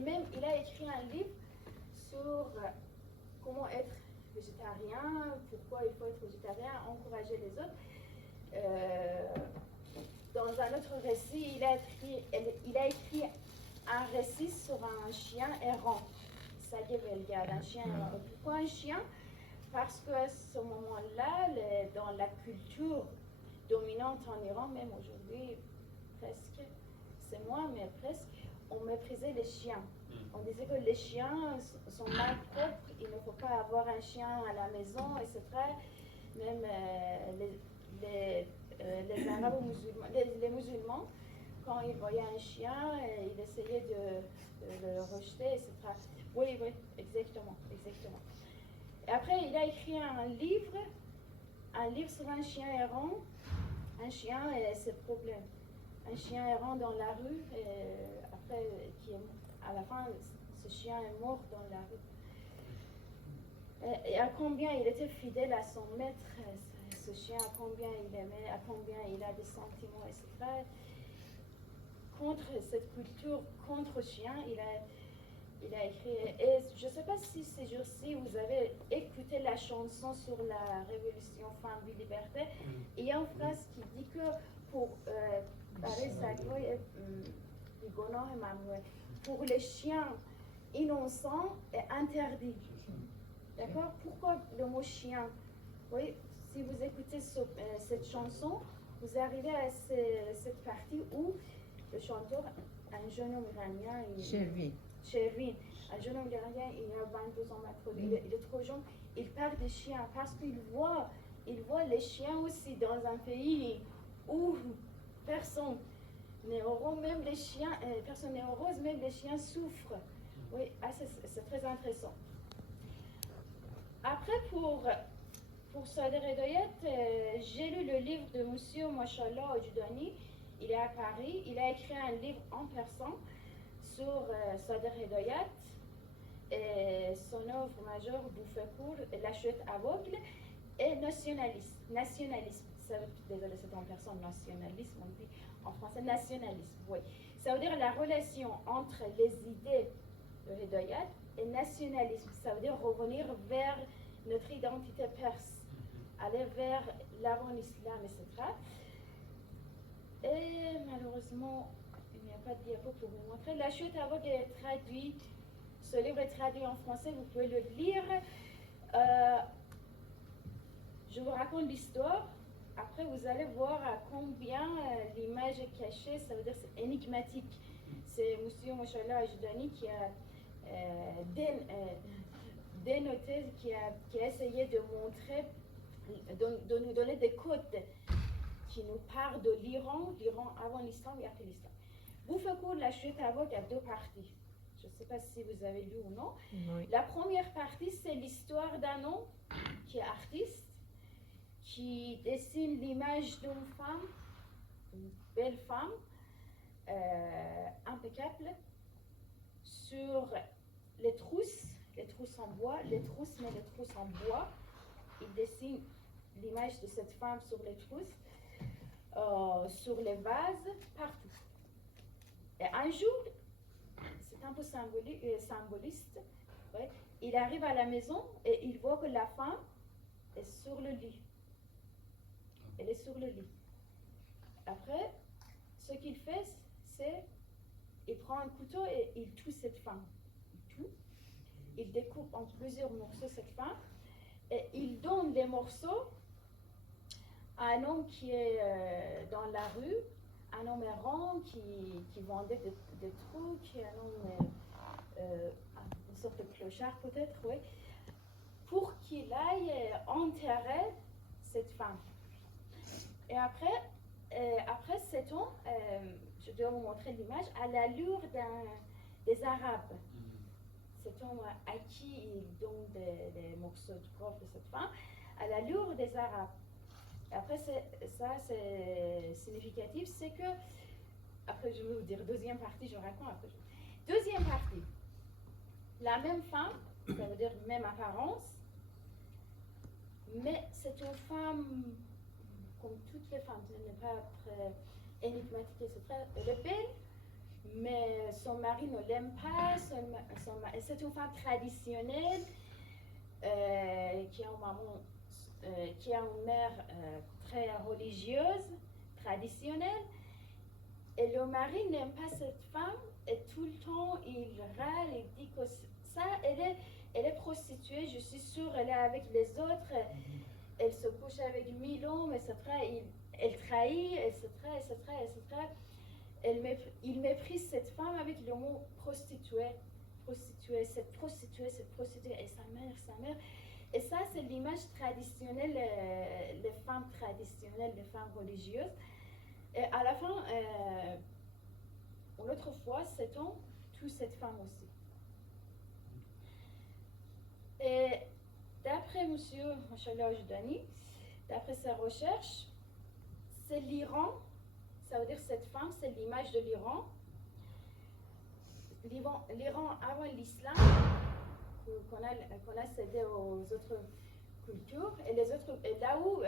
Et même, il a écrit un livre sur comment être végétarien, pourquoi il faut être végétarien, encourager les autres. Dans un autre récit, il a écrit un récit sur un chien errant. Un chien errant. Pourquoi un chien? Parce qu'à ce moment-là, dans la culture dominante en Iran, même aujourd'hui, presque, c'est moins, mais presque, on méprisait les chiens. On disait que les chiens sont mal propres, il ne faut pas avoir un chien à la maison, etc. Même les Arabes musulmans, les musulmans, quand ils voyaient un chien, ils essayaient de le rejeter, etc. Oui, oui, exactement, exactement. Et après, il a écrit un livre sur un chien errant, un chien et ses problèmes. Un chien errant dans la rue, et après, à la fin, ce chien est mort dans la rue. Et à combien il était fidèle à son maître, ce chien, à combien il aimait, à combien il a des sentiments, etc. Contre cette culture, contre le chien, il a écrit. Et je ne sais pas si ces jours-ci vous avez écouté la chanson sur la révolution femme du liberté. Il y a une phrase qui dit que pour pour les chiens innocents est interdit. D'accord? Pourquoi le mot chien? Oui, si vous écoutez cette chanson, vous arrivez à cette partie où le chanteur, un jeune homme iranien, Shervin, un jeune homme iranien, il a 22 ans maintenant, il est trop jeune, il parle des chiens parce qu'il voit les chiens aussi dans un pays où personne n'est heureux, même les chiens, personne n'est heureuse, même les chiens souffrent. Oui, c'est très intéressant. Après, pour Sader Hedayat, j'ai lu le livre de Monsieur Mashallah Ojdani. Il est à Paris. Il a écrit un livre en persan sur Sader Hedayat. Et son œuvre majeure, Bouffakour, La chouette aveugle, et nationalisme. Désolé, c'est en persan, nationalisme, on dit en français nationalisme, oui. Ça veut dire la relation entre les idées de Hedayat et nationalisme. Ça veut dire revenir vers notre identité perse, aller vers l'avant-islam, etc. Et malheureusement, il n'y a pas de diapo pour vous montrer. La chute aveugle est traduit, ce livre est traduit en français, vous pouvez le lire. Je vous raconte l'histoire. Après, vous allez voir à combien l'image est cachée, ça veut dire c'est énigmatique. C'est M. Mashallah Ajdani qui a dénoté, qui a essayé de montrer, de nous donner des codes qui nous parlent de l'Iran avant l'islam et après l'islam. Bouffakour, la chute aveugle, a deux parties. Je ne sais pas si vous avez lu ou non. Oui. La première partie, c'est l'histoire d'un homme qui est artiste, qui dessine l'image d'une femme, une belle femme, impeccable, sur les trousses en bois, les trousses en bois. Il dessine l'image de cette femme sur les trousses, sur les vases, partout. Et un jour, c'est un peu symboliste, ouais, il arrive à la maison et il voit que la femme est sur le lit. Elle est sur le lit. Après, ce qu'il fait, c'est il prend un couteau et il tue cette femme. Il découpe en plusieurs morceaux cette femme et il donne les morceaux à un homme qui est dans la rue, un homme errant qui vendait des trucs, un homme, une sorte de clochard peut-être, oui, pour qu'il aille enterrer cette femme. Et après cet homme, je dois vous montrer l'image, à l'allure des Arabes. Cet homme à qui il donne des morceaux de corps de cette femme, à l'allure des Arabes. Après, ça c'est significatif, c'est que, après je vais vous dire, deuxième partie, je raconte après. Deuxième partie, la même femme, ça veut dire même apparence, mais c'est une femme comme toutes les femmes, elle n'est pas très énigmatique, etc. Elle est belle, mais son mari ne l'aime pas. C'est une femme traditionnelle qui a une maman, qui a une mère très religieuse, traditionnelle. Et le mari n'aime pas cette femme et tout le temps il râle, il dit que ça, elle est prostituée, je suis sûre, elle est avec les autres, elle se couche avec 1000 hommes, etc. Elle trahit, etc. Il méprise cette femme avec le mot prostituée, cette prostituée, et sa mère. Et ça, c'est l'image traditionnelle, les femmes traditionnelles, les femmes religieuses. Et à la fin, une autre fois, Satan tue cette femme aussi. Et d'après M. Machallah Ojdani, d'après ses recherches, c'est l'Iran, ça veut dire cette femme, c'est l'image de l'Iran. L'Iran avant l'islam, qu'on a cédé aux autres cultures, et là où,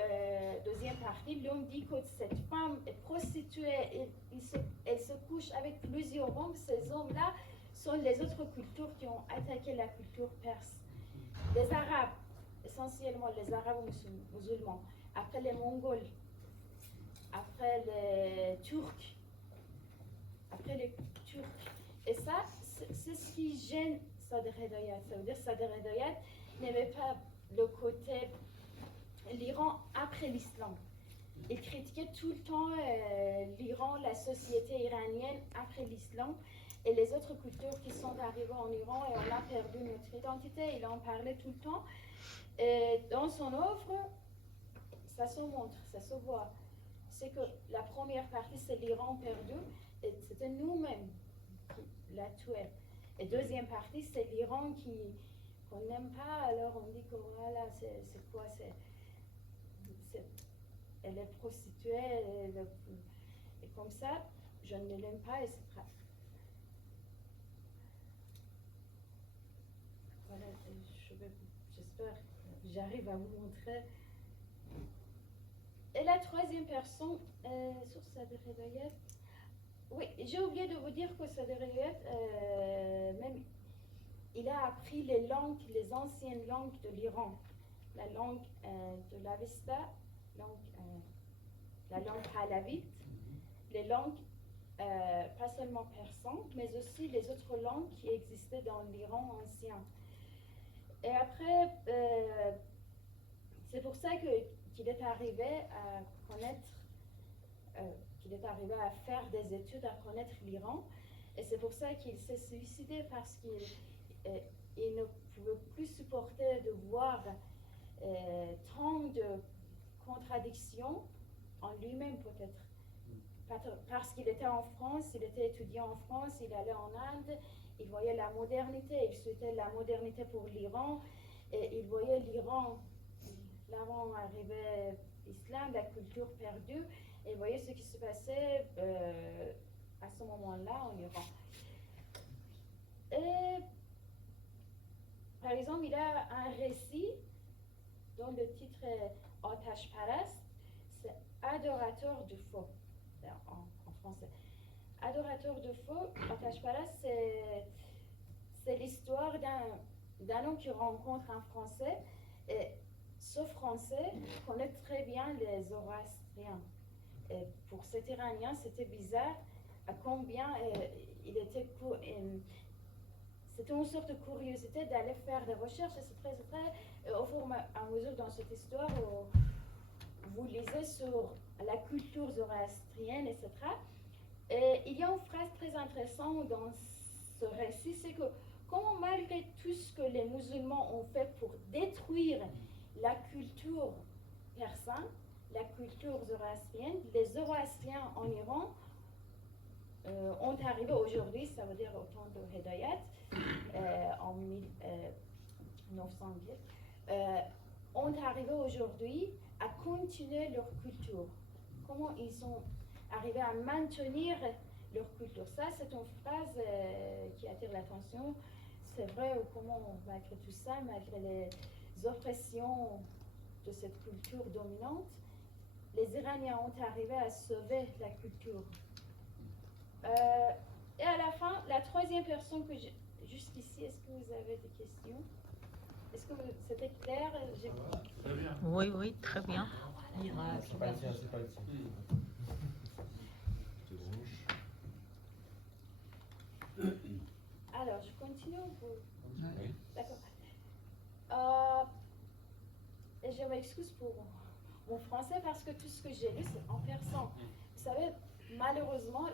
deuxième partie, l'homme dit que cette femme est prostituée, elle se couche avec plusieurs hommes. Ces hommes-là sont les autres cultures qui ont attaqué la culture perse. Les Arabes, essentiellement les Arabes musulmans, après les Mongols, après les Turcs, Et ça, c'est ce qui gêne Sadr Hedayat. Ça veut dire que Sadr Hedayat n'aimait pas le côté l'Iran après l'islam. Il critiquait tout le temps l'Iran, la société iranienne après l'islam et les autres cultures qui sont arrivées en Iran et on a perdu notre identité. Il en parlait tout le temps. Et dans son œuvre, ça se montre, ça se voit. C'est que la première partie, c'est l'Iran perdu et c'était nous-mêmes qui l'a tué. Et deuxième partie, c'est l'Iran qu'on n'aime pas, alors on dit que voilà, c'est quoi, elle est prostituée, et comme ça, je ne l'aime pas et c'est grave. Voilà, j'espère que j'arrive à vous montrer. Et la troisième personne, sur Sadr Hedayat, oui, j'ai oublié de vous dire que Sadr Hedayat, même, il a appris les anciennes langues de l'Iran, la langue de l'Avesta, la langue pahlavite, les langues pas seulement persantes, mais aussi les autres langues qui existaient dans l'Iran ancien. Et après, c'est pour ça qu'il est arrivé à connaître, qu'il est arrivé à faire des études, à connaître l'Iran. Et c'est pour ça qu'il s'est suicidé, parce qu'il ne pouvait plus supporter de voir tant de contradictions en lui-même peut-être. Parce qu'il était en France, il était étudiant en France, il allait en Inde, il voyait la modernité, il souhaitait la modernité pour l'Iran, et il voyait l'Iran, l'avant arrivé l'islam, la culture perdue, et il voyait ce qui se passait à ce moment-là en Iran. Et par exemple, il a un récit dont le titre est Atash Parast, c'est adorateur de feu en français. Adorateur de feu, Atash Parast, c'est l'histoire d'un homme qui rencontre un Français, et ce Français connaît très bien les Zoroastriens. Et pour cet Iranien, c'était bizarre à combien il était. C'était une sorte de curiosité d'aller faire des recherches, et c'est très, au fur et à mesure dans cette histoire, vous lisez sur la culture zoroastrienne, etc. Et il y a une phrase très intéressante dans ce récit, c'est que comment malgré tout ce que les musulmans ont fait pour détruire la culture persane, la culture zoroastrienne, les zoroastriens en Iran ont arrivé aujourd'hui, ça veut dire au temps de Hedayat, en 1910, ont arrivé aujourd'hui à continuer leur culture. Comment ils sont arrivés à maintenir leur culture. Ça, c'est une phrase qui attire l'attention. C'est vrai, comment, malgré tout ça, malgré les oppressions de cette culture dominante, les Iraniens ont arrivé à sauver la culture. Et à la fin, la troisième personne que j'ai, jusqu'ici, est-ce que vous avez des questions? Est-ce que c'était clair? Très bien. Oui, oui, très bien. l'Irak, C'est pas le tien, c'est pas le tien. Alors, je continue ou vous? Oui. D'accord. Et je m'excuse pour mon français parce que tout ce que j'ai lu, c'est en persan. Vous savez, malheureusement,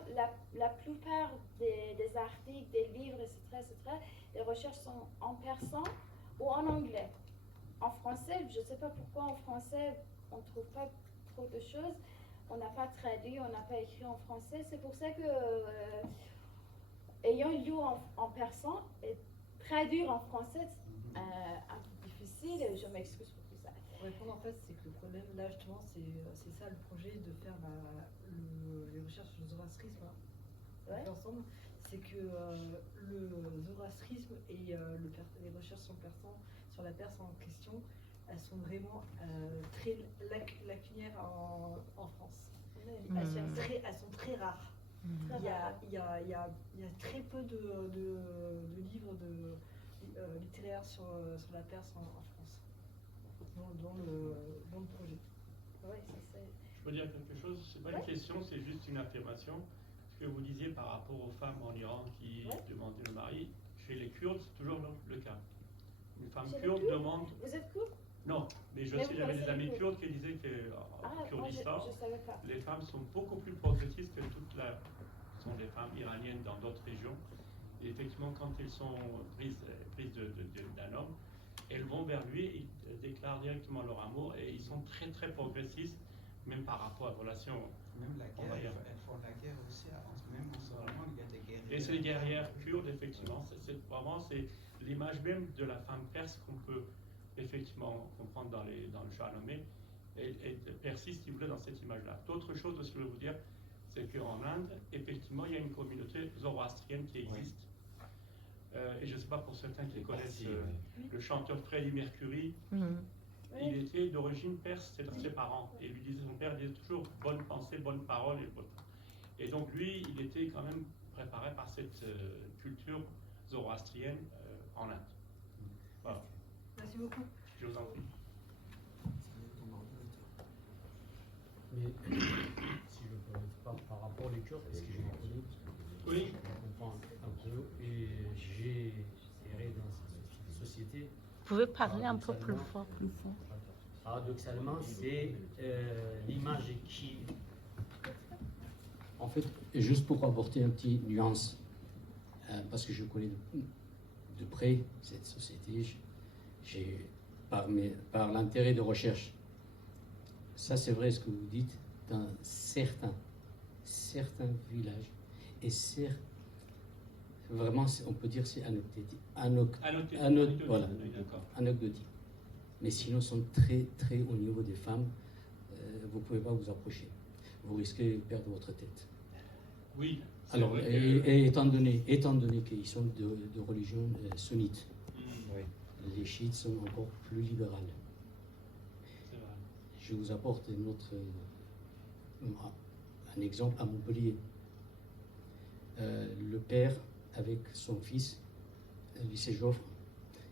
la plupart des articles, des livres, etc., les recherches sont en persan ou en anglais. En français, je ne sais pas pourquoi en français, on ne trouve pas trop de choses. On n'a pas traduit, on n'a pas écrit en français. C'est pour ça que, ayant lu en persan, et traduire en français, c'est un peu difficile. Je m'excuse pour tout ça. Pour répondre, en fait, c'est que le problème, là, justement, c'est ça le projet de faire les recherches sur le zoroastrisme, Ouais. ensemble. C'est que le zoroastrisme et les recherches sur la Perse en question, elles sont vraiment très lacunaires en France. Elles sont très rares. Il y a très peu de livres littéraires sur la Perse en France, dans le projet. Oui, c'est ça. Je peux dire quelque chose? C'est pas une question, c'est juste une affirmation. Ce que vous disiez par rapport aux femmes en Iran qui demandaient le mari, chez les Kurdes, c'est toujours le cas. Une femme kurde demande. Vous êtes kurde? Non, mais je sais, j'avais des amis kurdes qui disaient qu'en Kurdistan, je savais pas. les femmes sont beaucoup plus progressistes que sont des femmes iraniennes dans d'autres régions. Et effectivement, quand elles sont prises d'un homme, elles vont vers lui, ils déclarent directement leur amour et ils sont très très progressistes, même par rapport à la relation. Même la guerre, elles font la guerre aussi, même en ce moment, il y a des guerrières. Et c'est les guerrières kurdes, effectivement. C'est l'image même de la femme perse qu'on peut effectivement comprendre dans le Shahnameh. Et persiste, si vous voulez, dans cette image-là. D'autres choses aussi, je veux vous dire, c'est qu'en Inde, effectivement, il y a une communauté zoroastrienne qui existe. Et je ne sais pas pour certains qui connaissent le chanteur Freddie Mercury. Il était d'origine perse, c'est ses parents. Et lui disait, son père disait toujours bonne pensée, bonne parole. Et donc lui, il était quand même préparé par cette culture zoroastrienne en Inde. Voilà. Merci beaucoup. Je vous en prie. Mais si je peux par rapport aux Kurdes, est-ce que je les connais? Oui. Je comprends un peu et j'ai erré dans cette société. Vous pouvez parler un peu plus fort, Paradoxalement, c'est l'image qui... En fait, juste pour apporter un petit nuance, parce que je connais de près cette société, par l'intérêt de recherche. Ça, c'est vrai ce que vous dites, dans certains villages, et vraiment, on peut dire c'est anecdotique. Mais sinon, sont très, très au niveau des femmes, vous ne pouvez pas vous approcher. Vous risquez de perdre votre tête. Oui. Alors, et étant donné qu'ils sont de religion sunnite, les chiites sont encore plus libérales. Je vous apporte un exemple à Montpellier. Le père, avec son fils, lycée Joffre,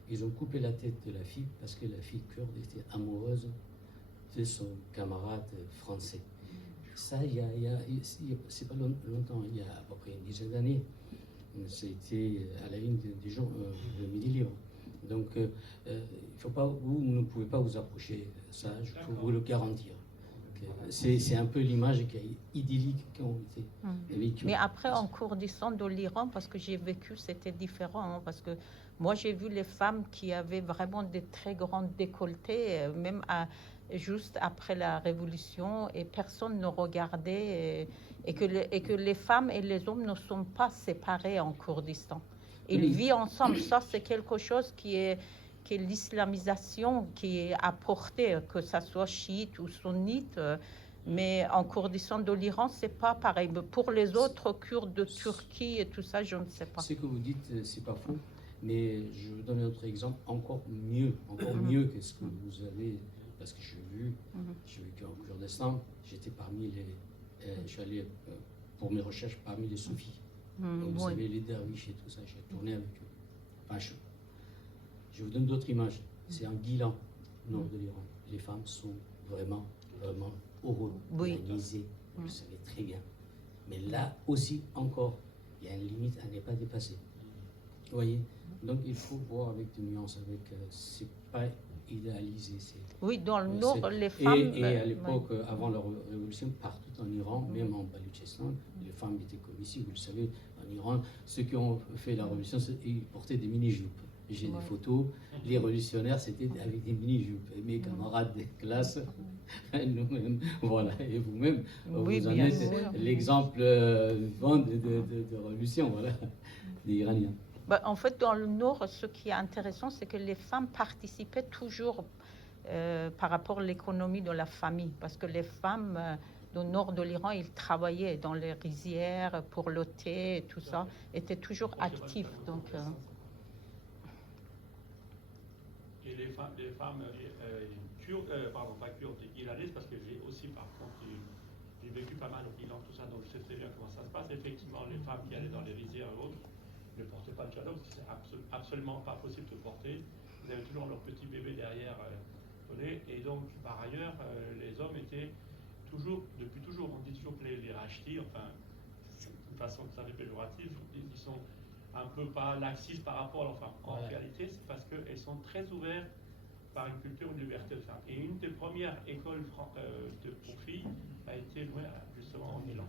ils ont coupé la tête de la fille parce que la fille kurde était amoureuse de son camarade français. Ça, c'est pas longtemps, il y a à peu près une dizaine d'années. C'était à la une des jours, le Midi Libre. Donc, vous ne pouvez pas vous approcher. Ça, je peux vous le garantir. C'est un peu l'image qui est idyllique qui ont été vécue. Mais après, en Kurdistan de l'Iran, parce que j'ai vécu, c'était différent. Parce que moi, j'ai vu les femmes qui avaient vraiment des très grandes décolletées, même juste après la révolution, et personne ne regardait. Et que les femmes et les hommes ne sont pas séparés en Kurdistan. Ils vivent ensemble. Ça, c'est quelque chose qui est l'islamisation qui est apportée, que ça soit chiite ou sunnite. Mais en Kurdistan de l'Iran, c'est pas pareil. Mais pour les autres Kurdes de Turquie et tout ça, je ne sais pas. Ce que vous dites, c'est pas faux. Mais je vous donne un autre exemple encore mieux que ce que vous avez, parce que j'ai vécu en Kurdistan, j'étais parmi les, j'allais pour mes recherches parmi les soufis. Vous oui. savez, les derviches et tout ça, j'ai tourné avec eux. Enfin, je vous donne d'autres images. C'est en Guilan, nord de l'Iran. Les femmes sont vraiment organisées, vous le savez très bien. Mais là aussi, encore, il y a une limite à ne pas dépasser. Vous voyez? Donc il faut voir avec des nuances, c'est pas idéalisé. Oui, dans le nord, C'est- les femmes... Et à l'époque, avant la révolution, partout en Iran, même en Baloutchistan, les femmes étaient comme ici. Vous le savez, en Iran, ceux qui ont fait la révolution, ils portaient des mini-jupes. J'ai des photos, les révolutionnaires, c'était avec des mini-jupes. Et mes camarades de classe, nous-mêmes, voilà, et vous-même, Oui, vous en bien êtes sûr. l'exemple vivant de révolution, voilà, des Iraniens. Bah, en fait, dans le nord, ce qui est intéressant, c'est que les femmes participaient toujours par rapport à l'économie de la famille. Parce que les femmes au nord de l'Iran, ils travaillaient dans les rizières pour le thé et tout ça, étaient toujours actifs. Donc, Et les femmes kurdes, pardon, pas kurdes, iranaises, parce que j'ai aussi, par contre, j'ai vécu pas mal au Iran, tout ça, donc je sais très bien comment ça se passe. Effectivement, les femmes qui allaient dans les rizières et autres ne portaient pas de tchador, parce que c'est absolument pas possible de porter. Ils avaient toujours leur petit bébé derrière. Et donc, par ailleurs, les hommes étaient toujours, depuis toujours, on dit toujours que les rachtis, enfin, c'est une façon de faire péjorative, ils sont un peu pas laxistes par rapport à leur femme. En réalité, c'est parce qu'elles sont très ouvertes par une culture, une liberté de femme. Et une des premières écoles pour filles a été justement en Iran.